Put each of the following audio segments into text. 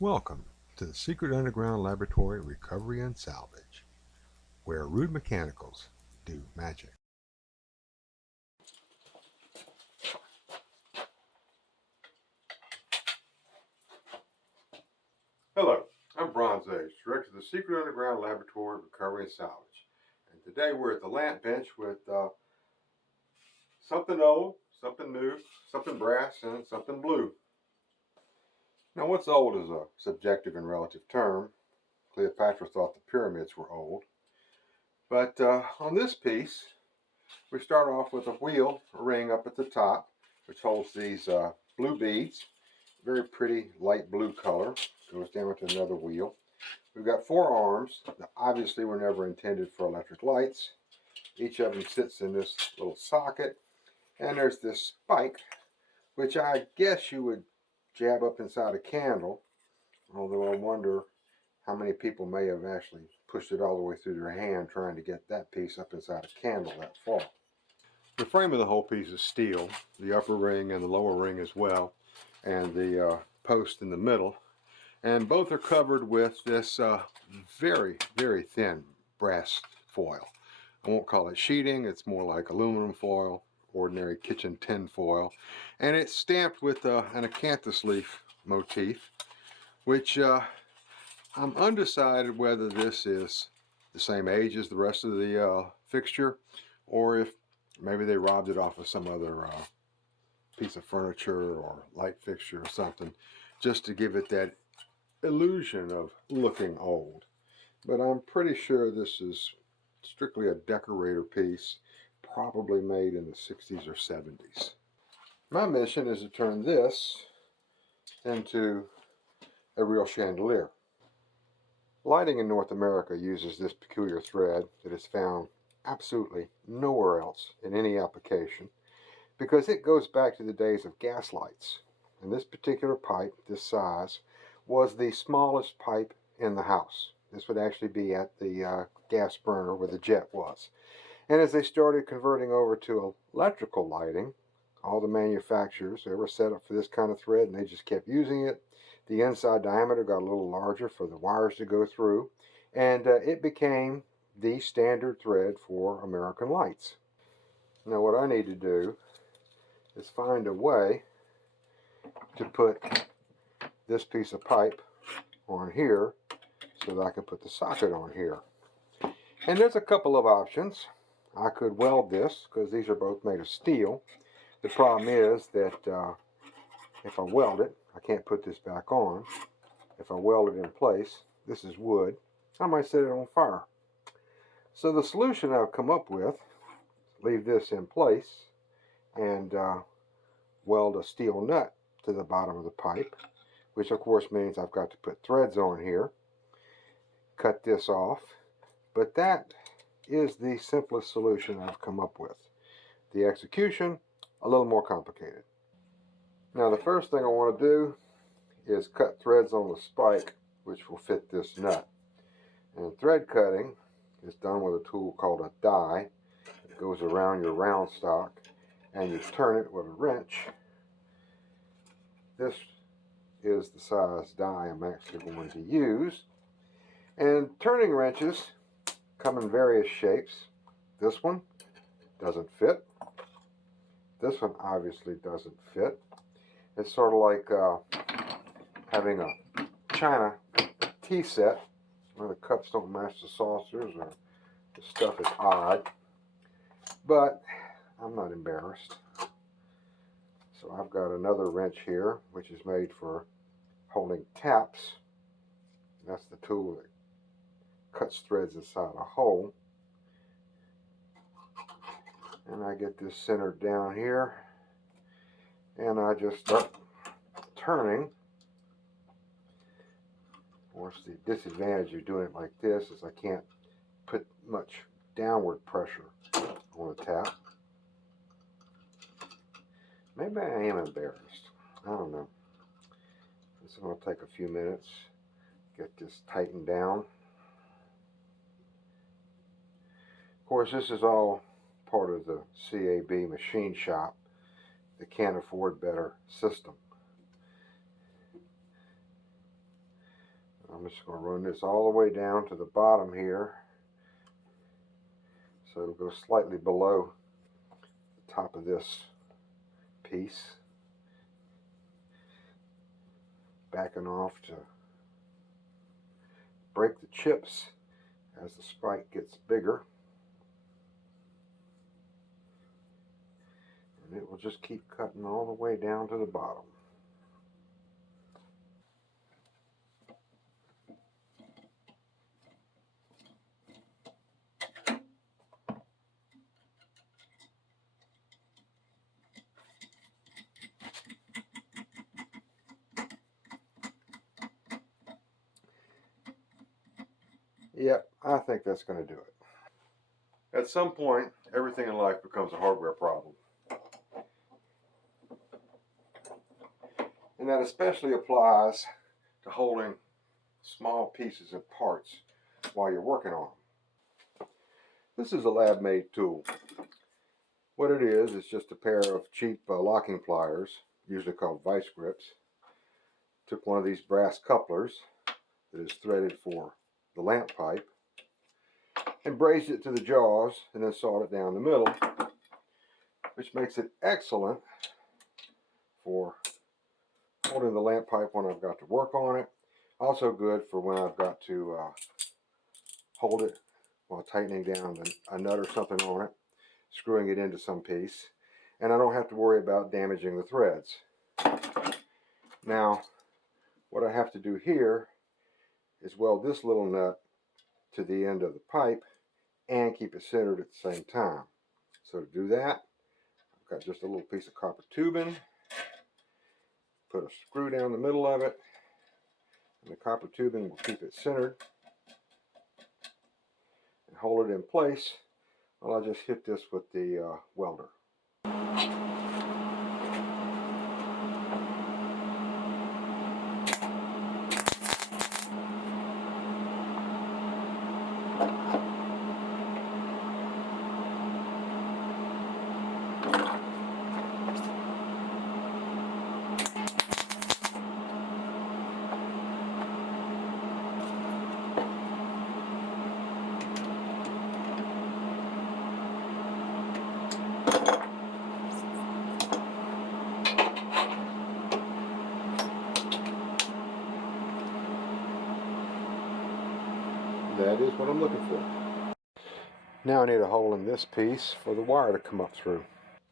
Welcome to the Secret Underground Laboratory Recovery and Salvage, where rude mechanicals do magic. Hello, I'm Bronze Age, Director of the Secret Underground Laboratory Recovery and Salvage. And today we're at the lamp bench with something old, something new, something brass, and something blue. Now, what's old is a subjective and relative term. Cleopatra thought the pyramids were old. But on this piece, we start off with a wheel, a ring up at the top, which holds these blue beads. Very pretty light blue color. Goes down to another wheel. We've got 4 arms that obviously were never intended for electric lights. Each of them sits in this little socket. And there's this spike, which I guess you would jab up inside a candle, although I wonder how many people may have actually pushed it all the way through their hand trying to get that piece up inside a candle that far. The frame of the whole piece is steel, the upper ring and the lower ring as well, and the post in the middle. And both are covered with this very, very thin brass foil. I won't call it sheeting, it's more like aluminum foil, ordinary kitchen tin foil. And it's stamped with an acanthus leaf motif, which I'm undecided whether this is the same age as the rest of the fixture, or if maybe they robbed it off of some other piece of furniture or light fixture or something, just to give it that illusion of looking old. But I'm pretty sure this is strictly a decorator piece, probably made in the 60s or 70s. My mission is to turn this into a real chandelier. Lighting in North America uses this peculiar thread that is found absolutely nowhere else in any application, because it goes back to the days of gas lights. And this particular pipe, this size, was the smallest pipe in the house. This would actually be at the gas burner where the jet was. And as they started converting over to electrical lighting, all the manufacturers, they were set up for this kind of thread and they just kept using it. The inside diameter got a little larger for the wires to go through, and it became the standard thread for American lights. Now what I need to do is find a way to put this piece of pipe on here so that I can put the socket on here. And there's a couple of options. I could weld this because these are both made of steel. The problem is that if I weld it, I can't put this back on. If I weld it in place, this is wood, I might set it on fire. So the solution I've come up with, leave this in place and weld a steel nut to the bottom of the pipe, which of course means I've got to put threads on here, cut this off, but that is the simplest solution I've come up with. The execution, a little more complicated. Now the first thing I want to do is cut threads on the spike which will fit this nut. And thread cutting is done with a tool called a die. It goes around your round stock and you turn it with a wrench. This is the size die I'm actually going to use. And turning wrenches come in various shapes. This one doesn't fit. This one obviously doesn't fit. It's sort of like having a china tea set where the cups don't match the saucers or the stuff is odd. But I'm not embarrassed. So I've got another wrench here which is made for holding taps. That's the tool that cuts threads inside a hole. And I get this centered down here and I just start turning. Of course, the disadvantage of doing it like this is I can't put much downward pressure on the tap. Maybe I am embarrassed. I don't know. This is going to take a few minutes. Get this tightened down. Of course, this is all part of the CAB machine shop that can't afford better system. I'm just going to run this all the way down to the bottom here, so it'll go slightly below the top of this piece, backing off to break the chips as the spike gets bigger, and it will just keep cutting all the way down to the bottom. Yep, I think that's going to do it. At some point, everything in life becomes a hardware problem. And that especially applies to holding small pieces and parts while you're working on them. This is a lab-made tool. What it is just a pair of cheap locking pliers, usually called vice grips. Took one of these brass couplers that is threaded for the lamp pipe and brazed it to the jaws and then sawed it down the middle, which makes it excellent for holding the lamp pipe when I've got to work on it. Also good for when I've got to hold it while tightening down a nut or something on it, screwing it into some piece, and I don't have to worry about damaging the threads. Now, what I have to do here is weld this little nut to the end of the pipe and keep it centered at the same time. So to do that, I've got just a little piece of copper tubing, put a screw down the middle of it, and the copper tubing will keep it centered and hold it in place while I just hit this with the welder. That is what I'm looking for. Now I need a hole in this piece for the wire to come up through.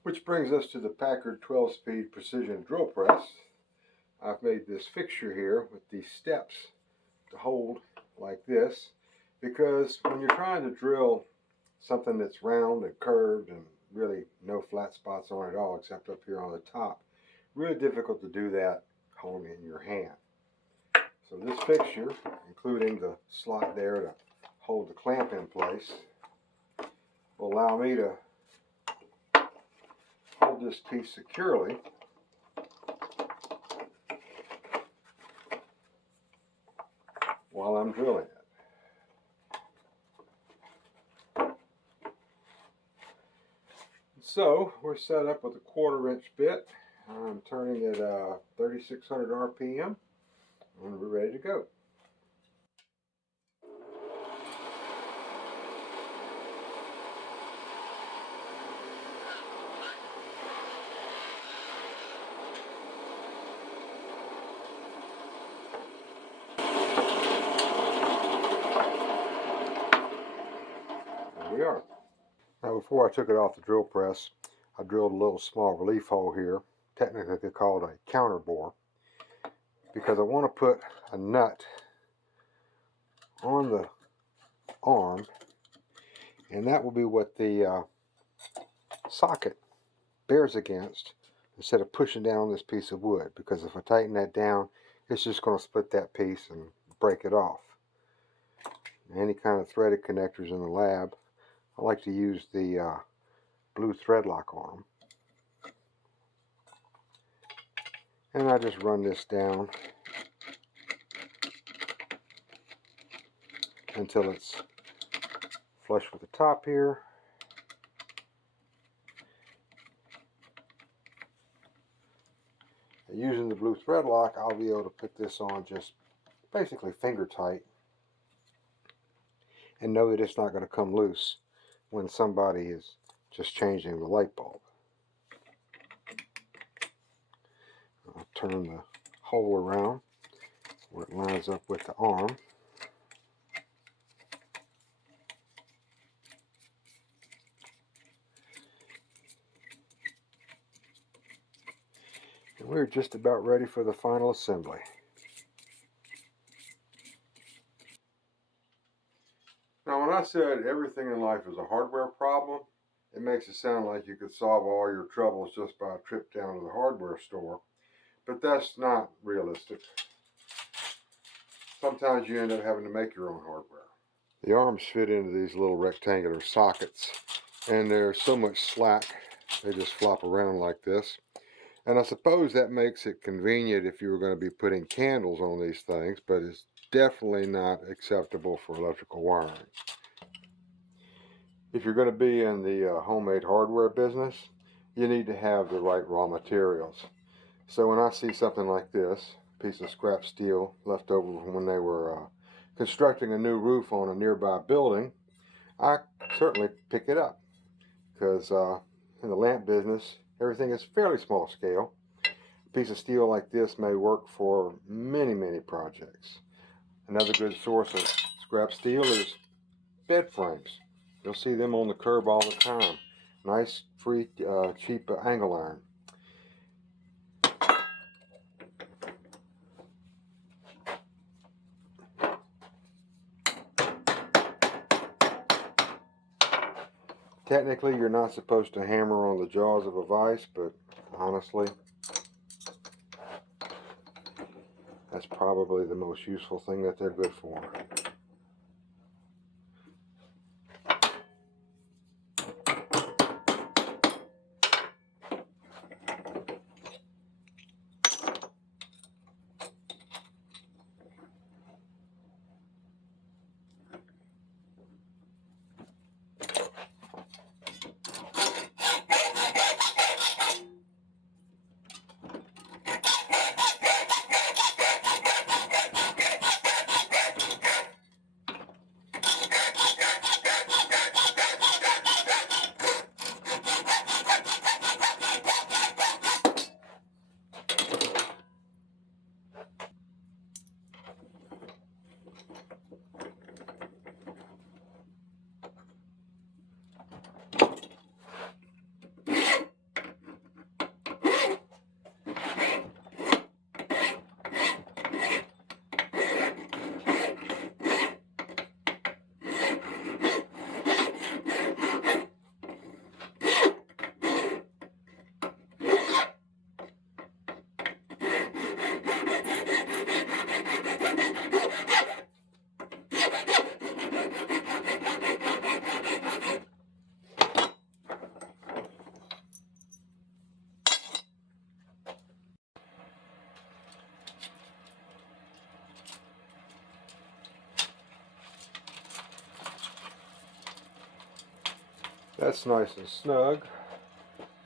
Which brings us to the Packard 12-speed precision drill press. I've made this fixture here with these steps to hold like this, because when you're trying to drill something that's round and curved and really no flat spots on it at all except up here on the top, really difficult to do that holding it in your hand. So this fixture, including the slot there to hold the clamp in place, will allow me to hold this piece securely while I'm drilling it. So we're set up with a 1/4-inch bit. I'm turning at 3600 RPM and we're ready to go. There we are. Now before I took it off the drill press, I drilled a little small relief hole here, technically called a counter bore, because I want to put a nut on the arm, and that will be what the socket bears against instead of pushing down this piece of wood, because if I tighten that down, it's just going to split that piece and break it off. Any kind of threaded connectors in the lab, I like to use the blue thread lock on them. And I just run this down until it's flush with the top here. And using the blue thread lock, I'll be able to put this on just basically finger tight, and know that it's not going to come loose when somebody is just changing the light bulb. I'll turn the hole around where it lines up with the arm. And we're just about ready for the final assembly. Now, when I said everything in life is a hardware problem, it makes it sound like you could solve all your troubles just by a trip down to the hardware store. But that's not realistic. Sometimes you end up having to make your own hardware. The arms fit into these little rectangular sockets, and there's so much slack, they just flop around like this. And I suppose that makes it convenient if you were going to be putting candles on these things, but it's definitely not acceptable for electrical wiring. If you're going to be in the homemade hardware business, you need to have the right raw materials. So when I see something like this, a piece of scrap steel left over from when they were constructing a new roof on a nearby building, I certainly pick it up. Because in the lamp business, everything is fairly small scale. A piece of steel like this may work for many, many projects. Another good source of scrap steel is bed frames. You'll see them on the curb all the time. Nice, free, cheap angle iron. Technically, you're not supposed to hammer on the jaws of a vise, but honestly, that's probably the most useful thing that they're good for. That's nice and snug.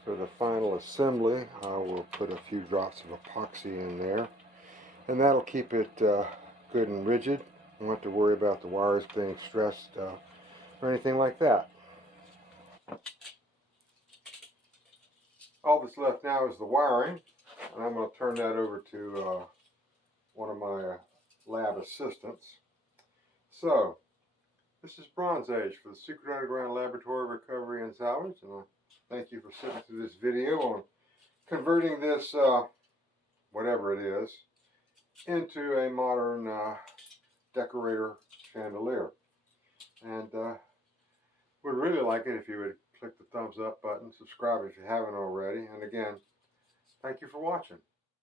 For the final assembly, I will put a few drops of epoxy in there, and that'll keep it good and rigid. You don't have to worry about the wires being stressed or anything like that. All that's left now is the wiring, and I'm going to turn that over to one of my lab assistants. So, this is Bronze Age for the Secret Underground Laboratory Recovery and Salvage, and I thank you for sitting through this video on converting this, whatever it is, into a modern decorator chandelier. And would really like it if you would click the thumbs up button, subscribe if you haven't already, and again, thank you for watching.